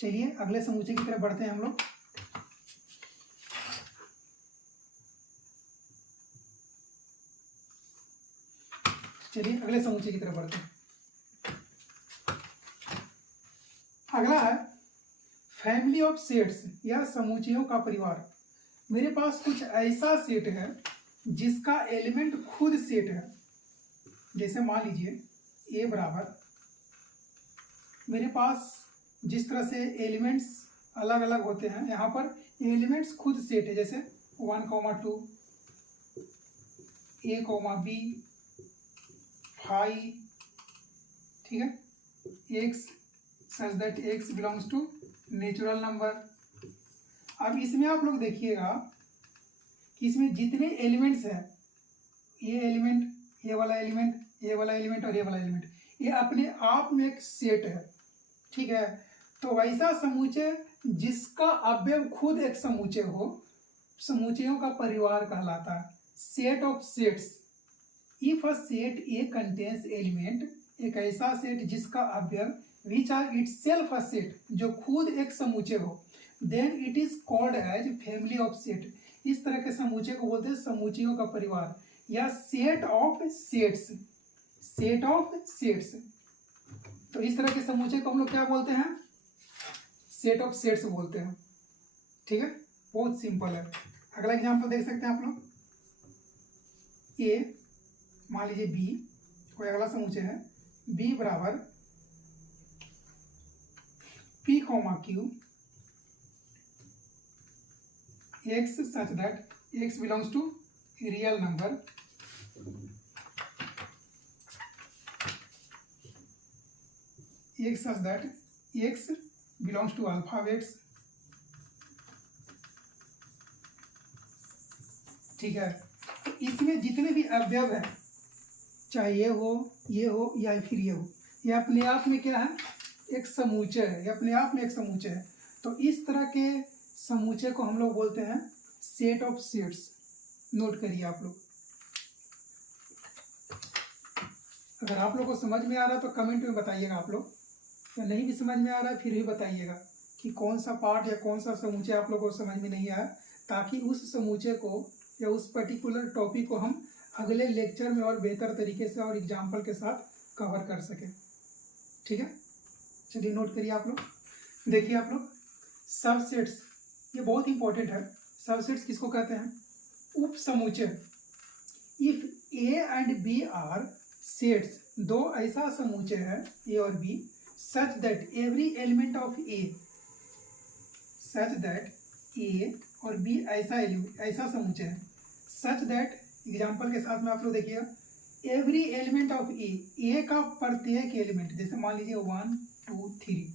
चलिए अगले समुच्चय की तरफ बढ़ते हैं हम लोग। चलिए अगले समुच्चय की तरफ बढ़ते हैं। अगला है फैमिली ऑफ सेट्स या समुच्चयों का परिवार। मेरे पास कुछ ऐसा सेट है जिसका एलिमेंट खुद सेट है, जैसे मान लीजिए ए बराबर, मेरे पास जिस तरह से एलिमेंट्स अलग अलग होते हैं, यहाँ पर एलिमेंट्स खुद सेट है, जैसे 1, 2, a, b, 5, ठीक है, x such that x belongs to natural number. अब इसमें आप लोग देखिएगा कि इसमें जितने एलिमेंट्स हैं, ये एलिमेंट, ये वाला एलिमेंट, ये वाला एलिमेंट और ये वाला एलिमेंट, ये अपने आप में एक सेट है, ठीक है। तो वैसा समूचे जिसका अवयव खुद एक समूचे हो, समूचयों का परिवार कहलाता है। Set of sets, if a set a contains element, एक ऐसा सेट जिसका अवयव which are itself a set, जो खुद एक समूचे हो, then it is called as family of set. इस तरह के समूचे को बोलते हैं समूचयों का परिवार या set of sets, set of sets. तो इस तरह के समूचे को हम लोग क्या बोलते हैं? सेट ऑफ सेट्स बोलते हैं, ठीक है, बहुत सिंपल है। अगला एग्जांपल देख सकते हैं आप लोग, ए मान लीजिए बी, कोई अगला समूचे है, बी बराबर p comma q x such that x belongs to real number, x such that x belongs to alpha x, ठीक है। तो इसमें जितने भी अवयव है, चाहे ये हो या फिर ये हो, ये अपने आप में क्या है? एक समूचे है, ये अपने आप में एक समूचे है। तो इस तरह के समूचे को हम लोग बोलते हैं सेट ऑफ सेट्स। नोट करिए आप लोग। अगर आप लोग को समझ में आ रहा है तो कमेंट में बताइएगा आप लोग, या नहीं भी समझ में आ रहा है फिर भी बताइएगा कि कौन सा पार्ट या कौन सा समूचे आप लोगों को समझ में नहीं आया, ताकि उस समूचे को या उस पर्टिकुलर टॉपिक को हम अगले लेक्चर में और बेहतर तरीके से और एग्जाम्पल के साथ कवर कर सकें, ठीक है। चलिए नोट करिए आप लोग। देखिए आप लोग, सबसेट्स, ये बहुत इंपॉर्टेंट है। सबसेट्स किसको कहते हैं? उप समूचे। If A and B are sets, दो ऐसा समूचे है ए और B, such that every element of A, such that A और बी ऐसा समूचे है, सच दैट, एग्जाम्पल के साथ में आप लोग देखिएगा, एवरी एलिमेंट ऑफ ए का प्रत्येक एलिमेंट, जैसे मान लीजिए 1, 2, 3,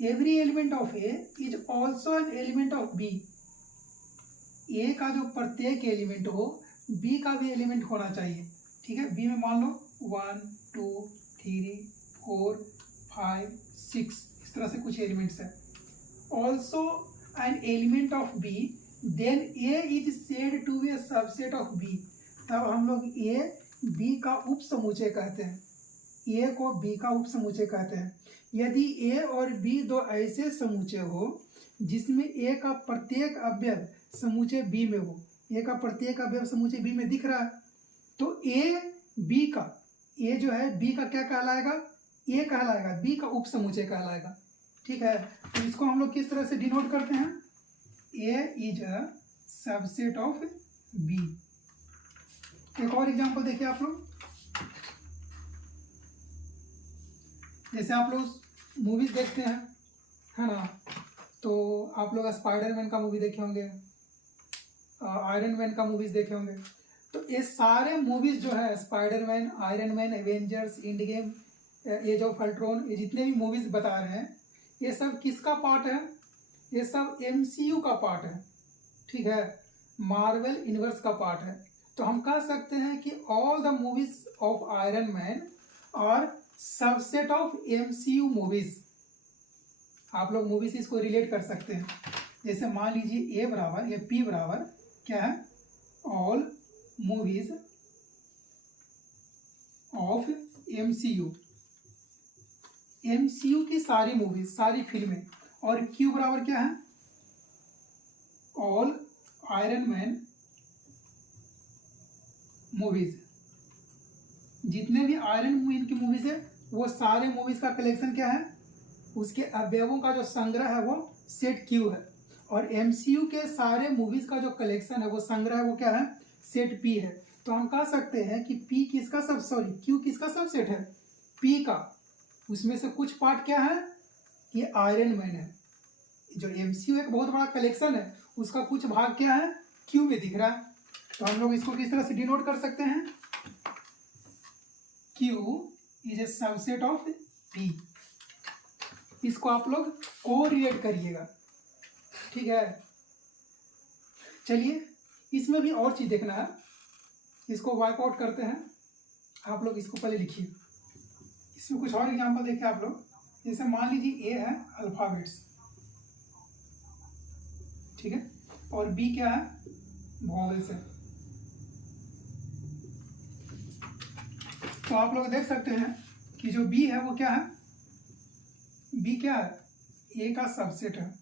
every element of A is also an element of B, A का जो प्रत्येक एलिमेंट हो बी का भी एलिमेंट होना चाहिए, ठीक है। बी में मान लो 1, 2, 3, 4, 5, 6, इस तरह से कुछ एलिमेंट्स है। Also an element of b, then a is said to be a subset of b. तब हम लोग ए बी का उप समूचे कहते हैं, ए को बी का उप समूचे कहते हैं। यदि ए और बी दो ऐसे समूचे हो जिसमें ए का प्रत्येक अवयव समूचे बी में हो, ए का प्रत्येक अवयव समूचे बी में दिख रहा है, तो ए बी का, ए जो है बी का क्या कहलाएगा? ए कहलाएगा, बी का उप समूचे कहलाएगा, ठीक है। तो इसको हम लोग किस तरह से डिनोट करते हैं? A is a subset of B. एक और एग्जांपल देखिए आप लोग, जैसे आप लोग मूवीज देखते हैं, है ना, तो आप लोग स्पाइडरमैन का मूवी देखे होंगे, आयरन मैन का मूवीज देखे होंगे। तो ये सारे मूवीज जो है, Spiderman, Iron Man, Avengers, Endgame, Age of Ultron, ये जितने भी मूवीज बता रहे हैं, ये सब किसका पार्ट है? ये सब MCU का पार्ट है, ठीक है, मार्वल यूनिवर्स का पार्ट है। तो हम कह सकते हैं कि all the movies of iron man और सबसेट ऑफ MCU मूवीज। आप लोग मूवीज इसको रिलेट कर सकते हैं। जैसे मान लीजिए ए बराबर या पी बराबर क्या है? All movies of MCU, MCU की सारी मूवीज, सारी फिल्में। और क्यू बराबर क्या है? All iron man movies. जितने भी आयरन मैन की मूवीज है वो सारे मूवीज का कलेक्शन क्या है? उसके अवयवों का जो संग्रह है वो सेट क्यू है। और MCU के सारे मूवीज का जो कलेक्शन है, वो संग्रह है, वो क्या है? सेट पी है। तो हम कह सकते हैं कि P किसका सब सॉरी Q किसका सबसेट है, P का। उसमें से कुछ पार्ट क्या है, ये आयरन मैन है। जो MCU एक बहुत बड़ा कलेक्शन है, उसका कुछ भाग क्या है, Q में दिख रहा है। तो हम लोग इसको किस तरह से डिनोट कर सकते हैं, Q is a subset of P। इसको आप लोग कोरिलेट करिएगा, ठीक है। चलिए इसमें भी और चीज देखना है, इसको वाइप आउट करते हैं। आप लोग इसको पहले लिखिए, इसमें कुछ और एग्जांपल देखिए आप लोग। जैसे मान लीजिए A है अल्फाबेट्स, ठीक है, और B क्या है, वॉवेल्स है। तो आप लोग देख सकते हैं कि जो B है वो क्या है, B क्या है, A का सबसेट है।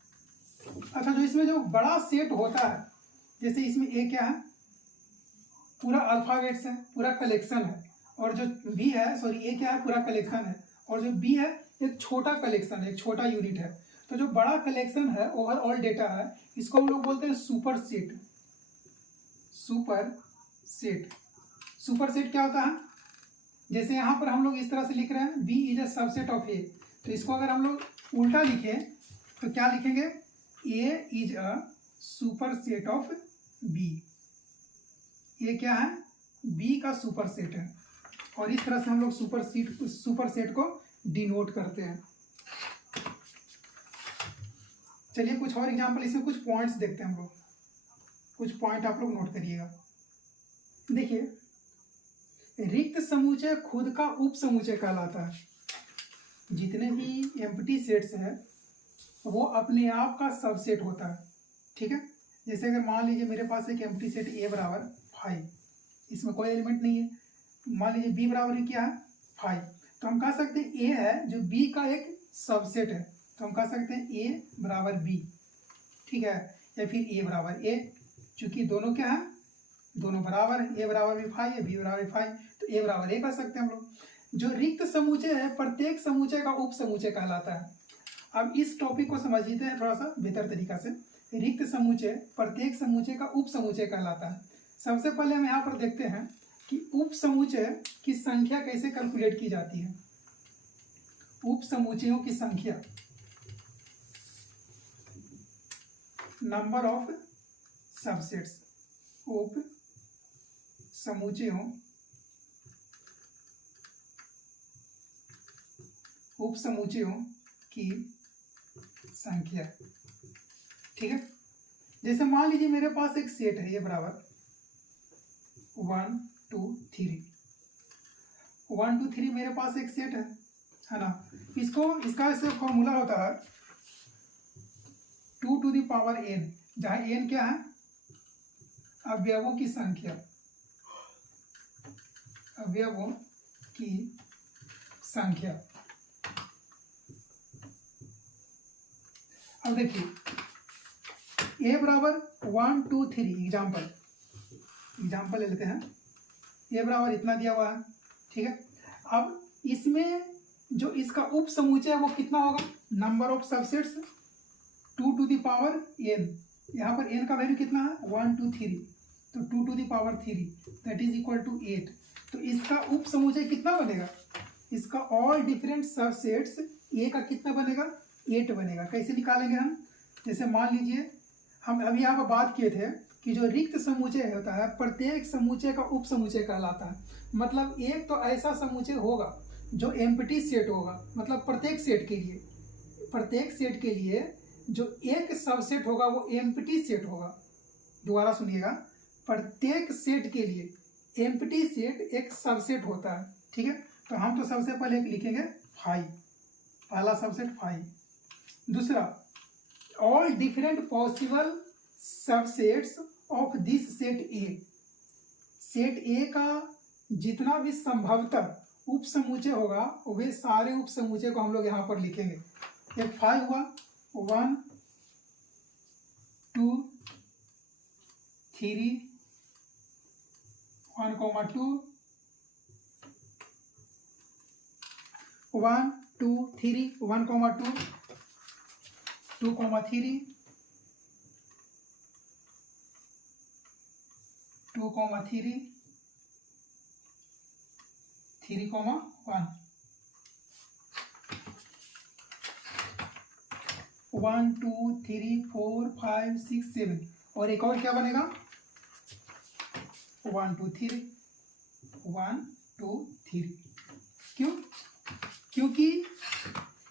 अच्छा, जो इसमें जो बड़ा सेट होता है, जैसे इसमें A क्या है, पूरा अल्फाबेट्स है, पूरा कलेक्शन है, और जो B है सॉरी A क्या है, पूरा कलेक्शन है, और जो B है एक छोटा कलेक्शन है, एक छोटा यूनिट है। तो जो बड़ा कलेक्शन है, ओवरऑल डेटा है, इसको हम लोग बोलते हैं super set. Super set, super set क्या होता है, जैसे यहाँ पर हम लोग इस तरह से लिख रहे हैं B is a subset of A, तो इसको अगर हम लोग उल्टा लिखें तो क्या लिखेंगे, A is a super set of B। ये क्या है, B का सुपर सेट है, और इस तरह से हम लोग सुपर सेट को डिनोट करते हैं। चलिए कुछ और एग्जांपल, इसमें कुछ पॉइंट्स देखते हैं हम लोग, कुछ पॉइंट आप लोग नोट करिएगा। देखिए, रिक्त समुच्चय खुद का उप समुच्चय कहलाता है। जितने भी एम्प्टी सेट्स हैं वो अपने आप का सबसेट होता है, ठीक है। जैसे अगर मान लीजिए मेरे पास एक एम्प्टी सेट A बराबर 5, इसमें कोई एलिमेंट नहीं है, मान लीजिए B बराबर क्या है 5, तो हम कह सकते हैं A है जो B का एक सबसेट है, तो हम कह सकते हैं A बराबर B, ठीक है, या फिर A बराबर A, चूंकि दोनों क्या है, दोनों बराबर है, A बराबर भी 5 है, B बराबर 5, तो A बराबर A कर सकते हैं हम लोग। जो रिक्त समुच्चय है प्रत्येक समुच्चय का उप समुच्चय कहलाता है। अब इस टॉपिक को समझते हैं थोड़ा सा बेहतर तरीका से। रिक्त समुच्चय प्रत्येक समुच्चय का उप समुच्चय कहलाता है। सबसे पहले हम यहाँ पर देखते हैं कि उप समुच्चय की संख्या कैसे कैलकुलेट की जाती है। उप समुच्चयों की संख्या, नंबर ऑफ सबसेट्स, उप समुच्चयों की संख्या, ठीक है। जैसे मान लीजिए मेरे पास एक सेट है, ये बराबर 1 2 3, 1 2 3 मेरे पास एक सेट है ना। इसका ऐसे फॉर्मूला होता है 2 टू द पावर n, जहाँ n क्या है, अवयवों की संख्या, अवयवों की संख्या। अब देखिए A बराबर 1 2 3, एग्जाम्पल ले लेते हैं। A बराबर इतना दिया हुआ है, ठीक है। अब इसमें जो इसका उप समुच्चय है वो कितना होगा, number of subsets 2 to the power n, यहाँ पर n का वैल्यू कितना है 1 2 3, तो 2 to the power 3 that is equal to 8। तो इसका उप समुच्चय कितना बनेगा, इसका ऑल डिफरेंट सबसेट्स A का कितना बनेगा, 8 बनेगा। कैसे निकालेंगे हम, जैसे मान लीजिए हम अभी यहाँ पर बात किए थे कि जो रिक्त समुच्चय होता है प्रत्येक समुच्चय का उप समुच्चय कहलाता है। मतलब एक तो ऐसा समुच्चय होगा जो एम्प्टी सेट होगा, मतलब प्रत्येक सेट के लिए जो एक सबसेट होगा वो एम्प्टी सेट होगा। दोबारा सुनिएगा, प्रत्येक सेट के लिए एम्प्टी सेट एक सबसेट होता है, ठीक है। तो हम तो सबसे पहले लिखेंगे 5, पहला सबसेट 5। दूसरा, all different possible subsets of this set A, set ए का जितना भी संभवतः उप समुच्चय होगा वे सारे उप समुच्चय को हम लोग यहाँ पर लिखेंगे। एक 5 हुआ, 1 2 3, 1 2 1 2 3, 1 2 2 3 2 3 3, 1, 1 2 3 4 5 6 7 और एक और क्या बनेगा 1 2 3 1 2 3। क्यों? क्योंकि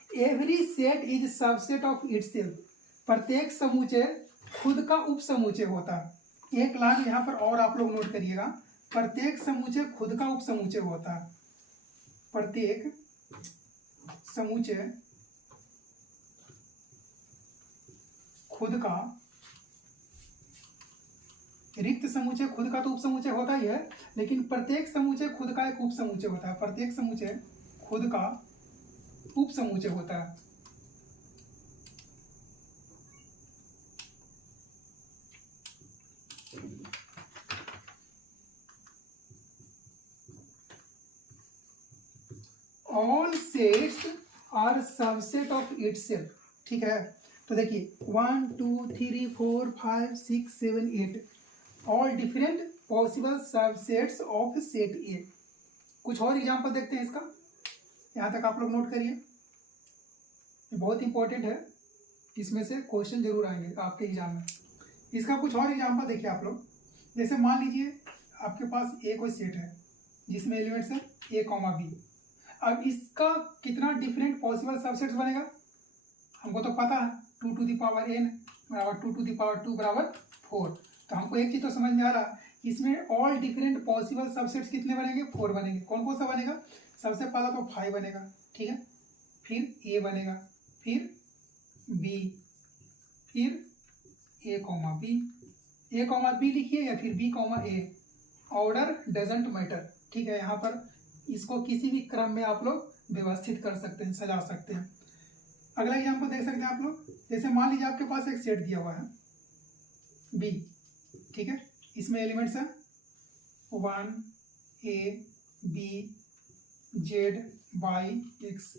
every set is subset of itself, प्रत्येक समुच्चय खुद का उप समुच्चय होता है। एक लाइन यहाँ पर और आप लोग नोट करिएगा, प्रत्येक समुच्चय खुद का उप समुच्चय होता है। प्रत्येक समुच्चय खुद का, रिक्त समुच्चय खुद का तो उप समुच्चय होता ही है, लेकिन प्रत्येक समुच्चय खुद का एक उप समुच्चय होता है। प्रत्येक समुच्चय खुद का उप समुच्चय होता है। All sets are subset of itself. ठीक है, तो देखिए 1 2 3 4 5 6 7 8 all different possible subsets of set ए। कुछ और एग्जांपल देखते हैं इसका, यहाँ तक आप लोग नोट करिए, ये बहुत इंपॉर्टेंट है, इसमें से क्वेश्चन जरूर आएंगे आपके एग्जाम में। इसका कुछ और एग्जांपल देखिए आप लोग, जैसे मान लीजिए आपके पास ए कोई सेट है जिसमें एलिमेंट्स है ए कॉमा बी। अब इसका कितना डिफरेंट पॉसिबल सबसेट्स बनेगा हमको तो पता है, 2 to the power n बराबर 2 to the power 2 बराबर 4। तो हमको एक चीज तो समझ में आ रहा, इसमें ऑल डिफरेंट पॉसिबल सबसेट्स कितने बनेंगे 4 बनेंगे। कौन कौन सा बनेगा? सबसे पहला तो 5 बनेगा, ठीक है, फिर ए बनेगा, फिर बी, फिर ए कॉमा बी लिखिए या फिर b comma a, order doesn't matter. ठीक है, यहाँ पर इसको किसी भी क्रम में आप लोग व्यवस्थित कर सकते हैं, सजा सकते हैं। अगला एग्जांपल देख सकते हैं आप लोग, जैसे मान लीजिए आपके पास एक सेट दिया हुआ है बी, ठीक है, इसमें एलिमेंट्स है 1 a b z y x.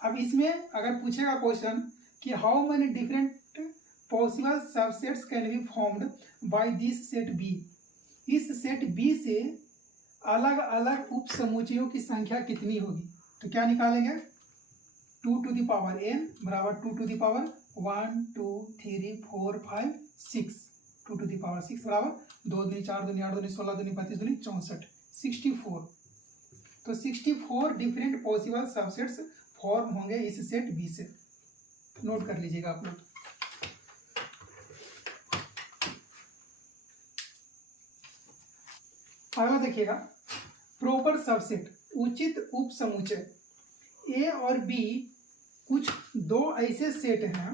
अब इसमें अगर पूछेगा क्वेश्चन कि how many different possible subsets can be formed by this set b, इस सेट बी से अलग अलग उप समुच्चयों की संख्या कितनी होगी? तो क्या निकालेंगे, 2 to the power n बराबर 2 to the power 1 2 3 4 5 6, 2 to the power 6 बराबर 2 दूनी 4 दूनी 8 दूनी 16 दूनी 32 दूनी 64, 64। तो 64 डिफरेंट पॉसिबल सबसेट्स फॉर्म होंगे इस सेट बी से, नोट कर लीजिएगा आप लोग। अगला देखिएगा, प्रॉपर सबसेट, उचित उप समुच्चय। ए और बी कुछ दो ऐसे सेट हैं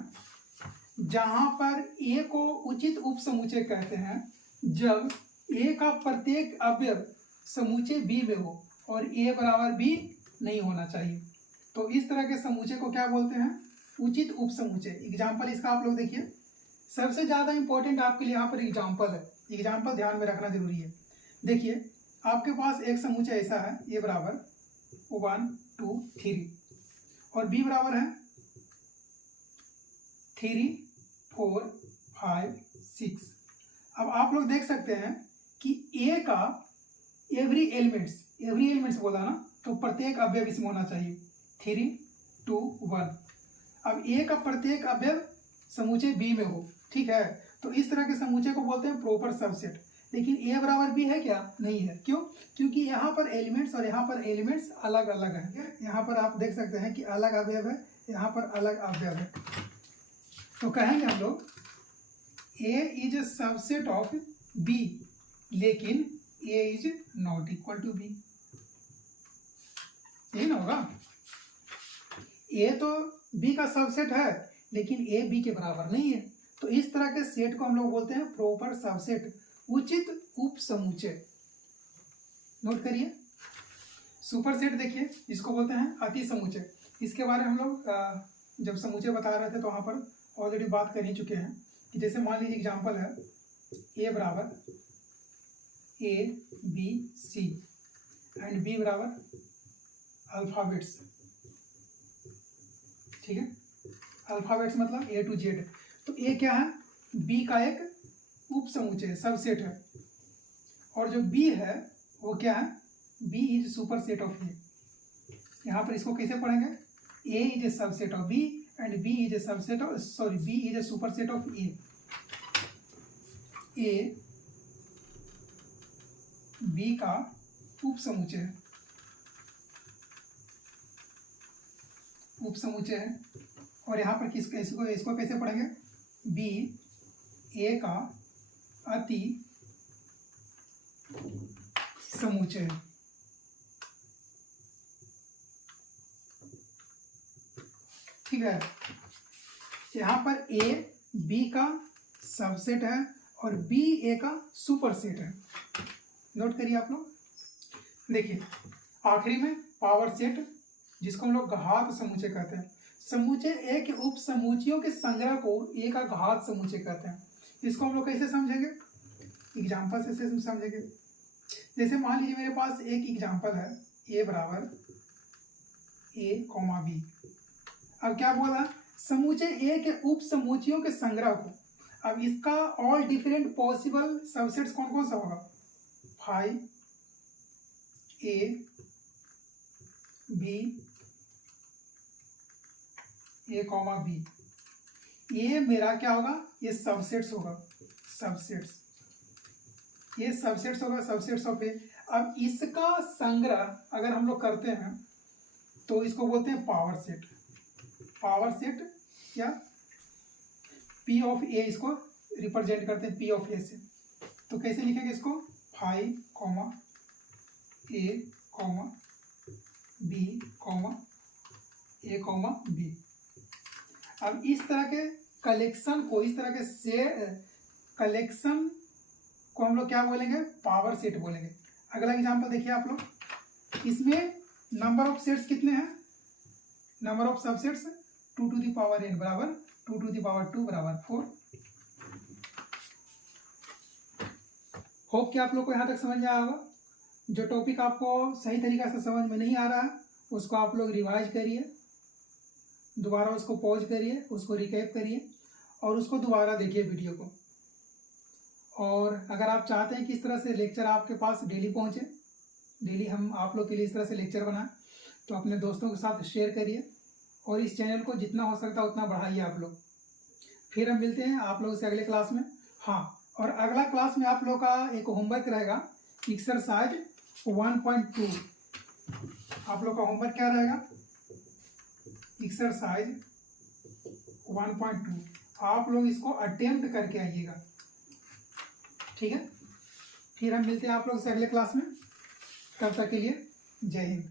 जहां पर ए को उचित उप समुच्चय कहते हैं जब ए का प्रत्येक अवयव समुच्चय बी में हो और ए बराबर बी नहीं होना चाहिए। तो इस तरह के समुच्चय को क्या बोलते हैं? उचित उप समुच्चय। एग्जाम्पल इसका आप लोग देखिए, सबसे ज्यादा इंपॉर्टेंट आपके लिए यहाँ पर एग्जाम्पल है, एग्जाम्पल ध्यान में रखना जरूरी है। देखिए आपके पास एक समुच्चय ऐसा है, ए बराबर 1 2 3 और बी बराबर है 3 4 5 6। अब आप लोग देख सकते हैं कि ए का एवरी एलिमेंट्स बोला ना, तो प्रत्येक अवयव इसमें होना चाहिए 3 2 1। अब ए का प्रत्येक अवयव समुच्चय बी में हो, ठीक है, तो इस तरह के समुच्चय को बोलते हैं प्रॉपर सबसेट। लेकिन ए बराबर बी है क्या? नहीं है। क्यों? क्योंकि यहाँ पर एलिमेंट्स और यहाँ पर एलिमेंट्स अलग अलग हैं। यहाँ पर आप देख सकते हैं कि अलग अवयव है, यहाँ पर अलग अवयव है। तो कहेंगे हम लोग A is a subset of B, लेकिन A is not equal to B. यही ना होगा, ए तो बी का सबसेट है लेकिन ए बी के बराबर नहीं है। तो इस तरह के सेट को हम लोग बोलते हैं प्रॉपर सबसेट, उचित उप समुच्चय। नोट करिए। सुपर सेट देखिए, इसको बोलते हैं अति समुच्चय। इसके बारे में हम लोग जब समुच्चय बता रहे थे तो वहां पर ऑलरेडी बात कर ही चुके हैं कि जैसे मान लीजिए एग्जांपल है ए बराबर a b c and b बराबर अल्फाबेट्स, ठीक है, अल्फाबेट्स मतलब ए टू जेड। तो ए क्या है? बी का एक उप समुच्चय सबसेट है, और जो बी है वो क्या है? B is superset of A. यहाँ पर इसको कैसे पढ़ेंगे, A is a subset of B and B is a subset of, sorry, B is a superset of A. A B का उपसमुच्चय है, उपसमुच्चय है। और यहाँ पर इसको कैसे पढ़ेंगे, बी ए का अति समुच्चय है। ठीक है, यहाँ पर ए बी का सबसेट है और बी ए का सुपर सेट है। नोट करिए आप लोग। देखिए आखिरी में पावर सेट, जिसको हम लोग घात समुच्चय कहते हैं। समुच्चय ए के उप समुच्चयों के संग्रह को ए का घात समुच्चय कहते हैं। इसको हम लोग कैसे समझेंगे, एग्जाम्पल से समझेंगे। जैसे मान लीजिए मेरे पास एक एग्जाम्पल है, ए बराबर ए कॉमा बी। अब क्या बोला, समुच्चय ए के उप समुच्चयों के संग्रह को। अब इसका ऑल डिफरेंट पॉसिबल सबसेट्स कौन कौन सा होगा, 5 a b a comma b. ये मेरा क्या होगा, ये सबसेट्स होगा, सबसेट्स, ये सबसेट्स होगा, सबसेट्स ऑफ ए। अब इसका संग्रह अगर हम लोग करते हैं तो इसको बोलते हैं पावर सेट। पावर सेट या पी ऑफ ए, इसको रिप्रेजेंट करते हैं पी ऑफ ए से। तो कैसे लिखेंगे इसको, 5 कॉमा ए कॉमा बी कॉमा ए कॉमा बी। अब इस तरह के कलेक्शन को, इस तरह के कलेक्शन को हम लोग क्या बोलेंगे, पावर सेट बोलेंगे। अगला एग्जांपल देखिए आप लोग, इसमें नंबर ऑफ सेट्स कितने हैं, number of subsets 2 to the power n बराबर 2 टू द पावर 2 बराबर 4। होप कि आप लोग को यहाँ तक समझ में आया होगा। जो टॉपिक आपको सही तरीका से समझ में नहीं आ रहा है उसको आप लोग रिवाइज करिए, दोबारा उसको पॉज करिए, उसको रिकैप करिए और उसको दोबारा देखिए वीडियो को। और अगर आप चाहते हैं कि इस तरह से लेक्चर आपके पास डेली पहुंचे, डेली हम आप लोग के लिए इस तरह से लेक्चर बनाएं, तो अपने दोस्तों के साथ शेयर करिए और इस चैनल को जितना हो सकता है उतना बढ़ाइए आप लोग। फिर हम मिलते हैं आप लोगों से अगले क्लास में। हाँ, और अगला क्लास में आप लोग का एक होमवर्क रहेगा, एक्सरसाइज 1.2। आप लोग का होमवर्क क्या रहेगा, एक्सरसाइज 1.2। आप लोग इसको अटेम्प्ट करके आइएगा, ठीक है। फिर हम मिलते हैं आप लोग से अगले क्लास में। तब तक के लिए जय हिंद।